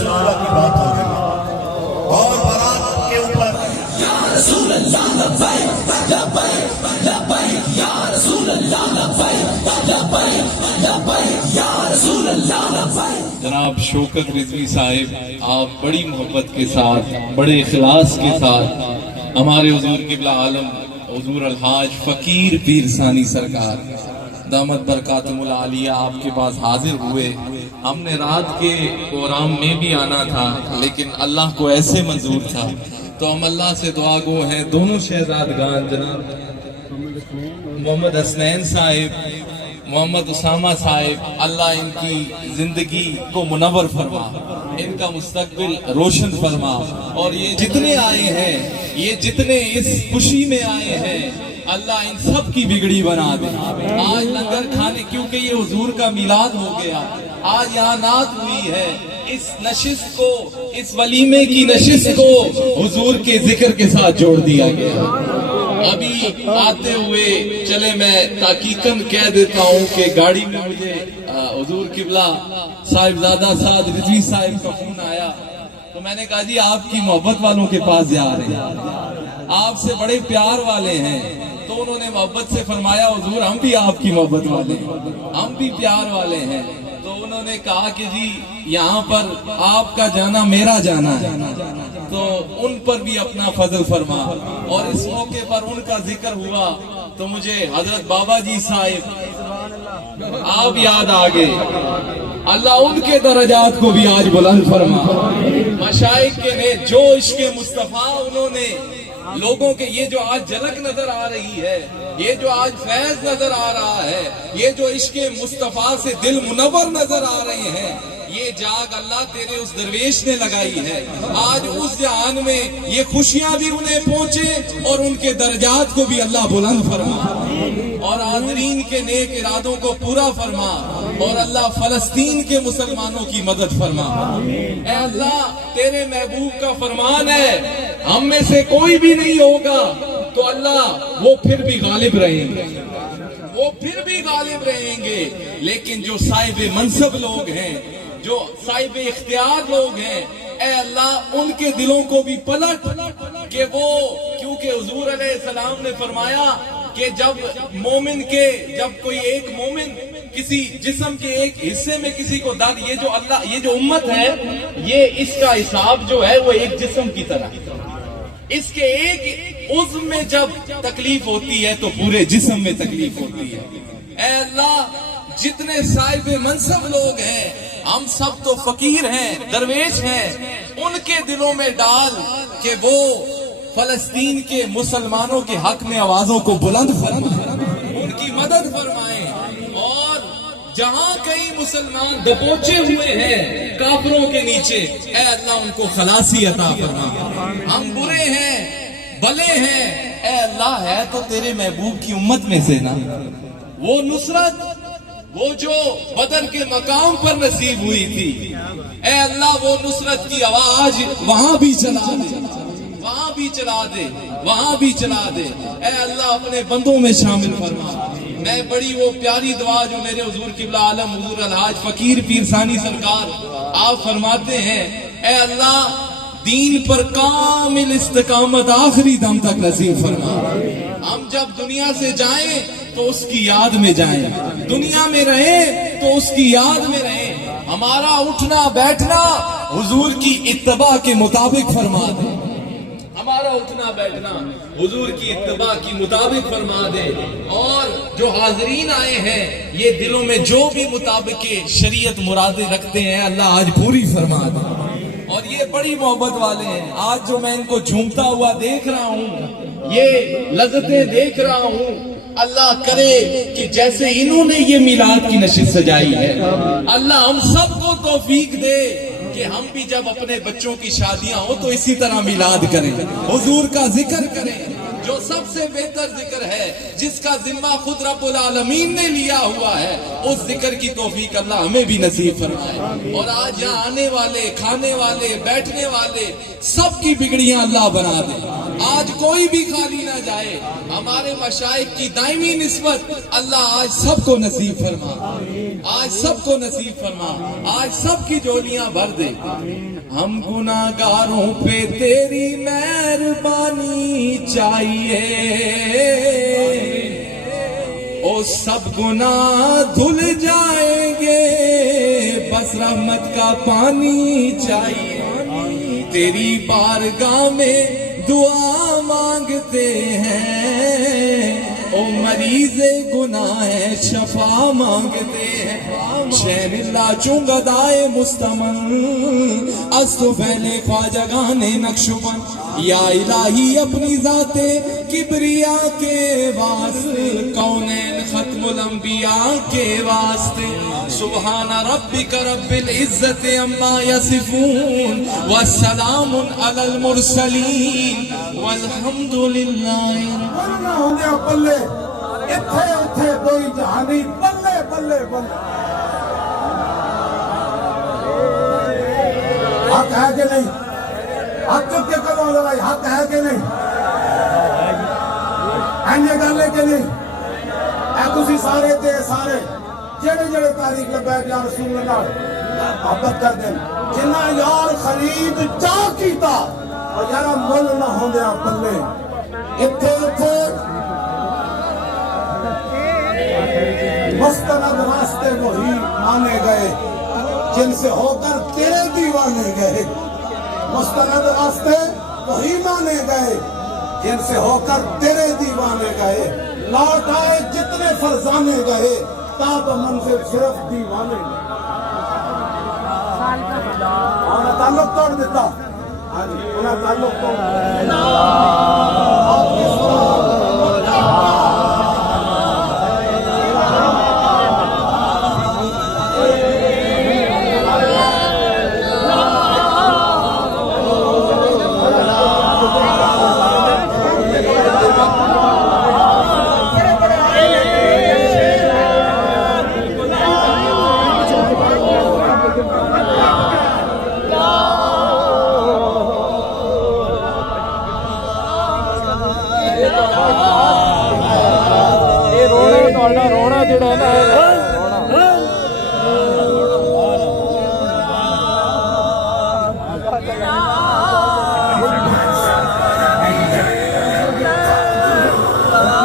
رسول اللہ کی بات ہو رہی ہے اور بارات کے اوپر یا رسول اللہ لبیک لبیک لبیک یا رسول اللہ لبیک لبیک لبیک یا رسول اللہ لبیک۔ جناب شوکت رضوی صاحب، آپ بڑی محبت کے ساتھ، بڑے اخلاص کے ساتھ ہمارے حضور قبلہ عالم حضور الحاج فقیر پیر ثانی سرکار دامت برکاتہم العالیہ آپ کے پاس حاضر ہوئے۔ ہم نے رات کے پروگرام میں بھی آنا تھا لیکن اللہ کو ایسے منظور تھا، تو ہم اللہ سے دعا گو ہیں دونوں شہزادگان جناب محمد حسنین صاحب، محمد اسامہ صاحب، اللہ ان کی زندگی کو منور فرما، ان کا مستقبل روشن فرما، اور یہ جتنے آئے ہیں، یہ جتنے اس خوشی میں آئے ہیں، اللہ ان سب کی بگڑی بنا دے۔ آج لنگر کھانے، کیونکہ یہ حضور کا میلاد ہو گیا، آج یہاں نعت ہوئی ہے، اس نشست کو، اس ولیمے کی نشست کو حضور کے ذکر کے ساتھ جوڑ دیا گیا۔ ابھی آتے ہوئے چلے میں تحقیقاً کہہ دیتا ہوں کہ گاڑی میں مجھے حضور قبلہ صاحبزادہ سعد رضوی صاحب کا فون آیا، تو میں نے کہا جی آپ کی محبت والوں کے پاس جا رہے ہیں، آپ سے بڑے پیار والے ہیں، تو انہوں نے محبت سے فرمایا حضور ہم بھی آپ کی محبت والے ہیں، ہم بھی پیار والے ہیں۔ تو انہوں نے کہا کہ جی یہاں پر آپ کا جانا میرا جانا ہے، تو ان پر بھی اپنا فضل فرما، اور اس موقع پر ان کا ذکر ہوا تو مجھے حضرت بابا جی صاحب آپ یاد آ گئے، اللہ ان کے درجات کو بھی آج بلند فرما۔ مشائخ کے نے جو عشق مصطفیٰ انہوں نے لوگوں کے، یہ جو آج جھلک نظر آ رہی ہے، یہ جو آج فیض نظر آ رہا ہے، یہ جو عشق مصطفیٰ سے دل منور نظر آ رہے ہیں، یہ جاگ اللہ تیرے اس درویش نے لگائی ہے۔ آج اس جہان میں یہ خوشیاں بھی انہیں پہنچے اور ان کے درجات کو بھی اللہ بلند فرما، اور حاضرین کے نیک ارادوں کو پورا فرما، اور اللہ فلسطین کے مسلمانوں کی مدد فرما۔ اے اللہ تیرے محبوب کا فرمان ہے ہم میں سے کوئی بھی نہیں ہوگا تو اللہ وہ پھر بھی غالب رہیں گے، وہ پھر بھی غالب رہیں گے، لیکن جو صاحب منصب لوگ ہیں، جو صاحب اختیار لوگ ہیں، اے اللہ ان کے دلوں کو بھی پلٹ کہ وہ، کیونکہ حضور علیہ السلام نے فرمایا کہ جب کوئی ایک مومن کسی جسم کے ایک حصے میں کسی کو داد، یہ جو امت ہے، یہ اس کا حساب جو ہے وہ ایک جسم کی طرح، اس کے ایک عضو میں جب تکلیف ہوتی ہے تو پورے جسم میں تکلیف ہوتی ہے۔ اے اللہ جتنے صاحب منصب لوگ ہیں، ہم سب تو فقیر ہیں، درویش ہیں، ان کے دلوں میں ڈال کہ وہ فلسطین کے مسلمانوں کے حق میں آوازوں کو بلند فرمائیں، ان کی مدد فرمائیں، اور جہاں کئی مسلمان دبوچے ہوئے ہیں کافروں کے نیچے، اے اللہ ان کو خلاصی عطا فرما۔ ہم برے ہیں، بھلے ہیں، اے اللہ ہے تو تیرے محبوب کی امت میں سے نا، وہ نصرت وہ جو بدر کے مقام پر نصیب ہوئی تھی، اے اللہ وہ نصرت کی آواز وہاں بھی چلا دے، وہاں بھی چلا دے، وہاں بھی چلا دے، اے اللہ اپنے بندوں میں شامل فرما۔ میں بڑی وہ پیاری دعا جو میرے حضور قبلہ عالم حضور الحاج فقیر پیر ثانی سرکار آپ فرماتے ہیں، اے اللہ دین پر کامل استقامت آخری دم تک نصیب فرما۔ ہم جب دنیا سے جائیں تو اس کی یاد میں جائیں، دنیا میں رہیں تو اس کی یاد میں رہیں، ہمارا اٹھنا بیٹھنا حضور کی اتباع کے مطابق فرما دے، ہمارا اٹھنا بیٹھنا حضور کی اتباع کی مطابق فرما دے، اور جو حاضرین آئے ہیں یہ دلوں میں جو بھی مطابق شریعت مرادیں رکھتے ہیں اللہ آج پوری فرما دے۔ اور یہ بڑی محبت والے ہیں، آج جو میں ان کو جھومتا ہوا دیکھ رہا ہوں، یہ لذتیں دیکھ رہا ہوں، اللہ کرے کہ جیسے انہوں نے یہ میلاد کی نشست سجائی ہے، اللہ ہم سب کو توفیق دے کہ ہم بھی جب اپنے بچوں کی شادیاں ہوں تو اسی طرح میلاد کریں، حضور کا ذکر کریں، جو جو سب سے بہتر ذکر ہے، جس کا ذمہ خود رب العالمین نے لیا ہوا ہے، اس ذکر کی توفیق اللہ ہمیں بھی نصیب فرمائے۔ اور آج یہاں آنے والے، کھانے والے، بیٹھنے والے سب کی بگڑیاں اللہ بنا دے، آج کوئی بھی خالی نہ جائے۔ ہمارے مشائخ کی دائمی نسبت اللہ آج سب کو نصیب فرما، آج سب کو نصیب فرما، آج سب کی جولیاں بھر دے۔ ہم گناہگاروں پہ تیری مہربانی چاہیے، او سب گناہ دھل جائیں گے، بس رحمت کا پانی چاہیے۔ تیری بارگاہ میں دعا مانگتے ہیں، او مریض گناہ ہے شفا مانگتے ہیں۔ شہر اللہ چونگا دائے مستمن، از تو پہلے خواجہ گانے نقشبن۔ یا الہی اپنی ذات کبریا کے واسطے، کونین ختم الانبیاء کے واسطے، سبحان ربک رب العزت عما یصفون، والسلام علی المرسلین، والحمد للہ۔ نہ ہوں گے بلے اتھے اتھے کوئی جہانی بلے بلے بلے۔ حق ہے کہ نہیں؟ حق چک کے کرو لڑائی، حق ہے کہ نہیں؟ اینجے گل ہے کہ نہیں؟ اے تسی سارے تے سارے جڑے جڑے تاریخ لبیک یا رسول اللہ محبت کر دیں، جنہ یار خرید چا کیتا اور یارا مل نہ ہوں دے بلے اتھے اتھے مستند راستے وہی مانے گئے جن سے ہو کر تیرے دیوانے گئے، مستند راستے وہی مانے گئے جن سے ہو کر تیرے دیوانے گئے، لوٹ آئے جتنے فرزانے گئے، تاب منزل صرف دیوانے گئے۔ انہوں تعلق توڑ دیتا، انہوں تعلق توڑ دیتا۔ رونا جڑا ہے نا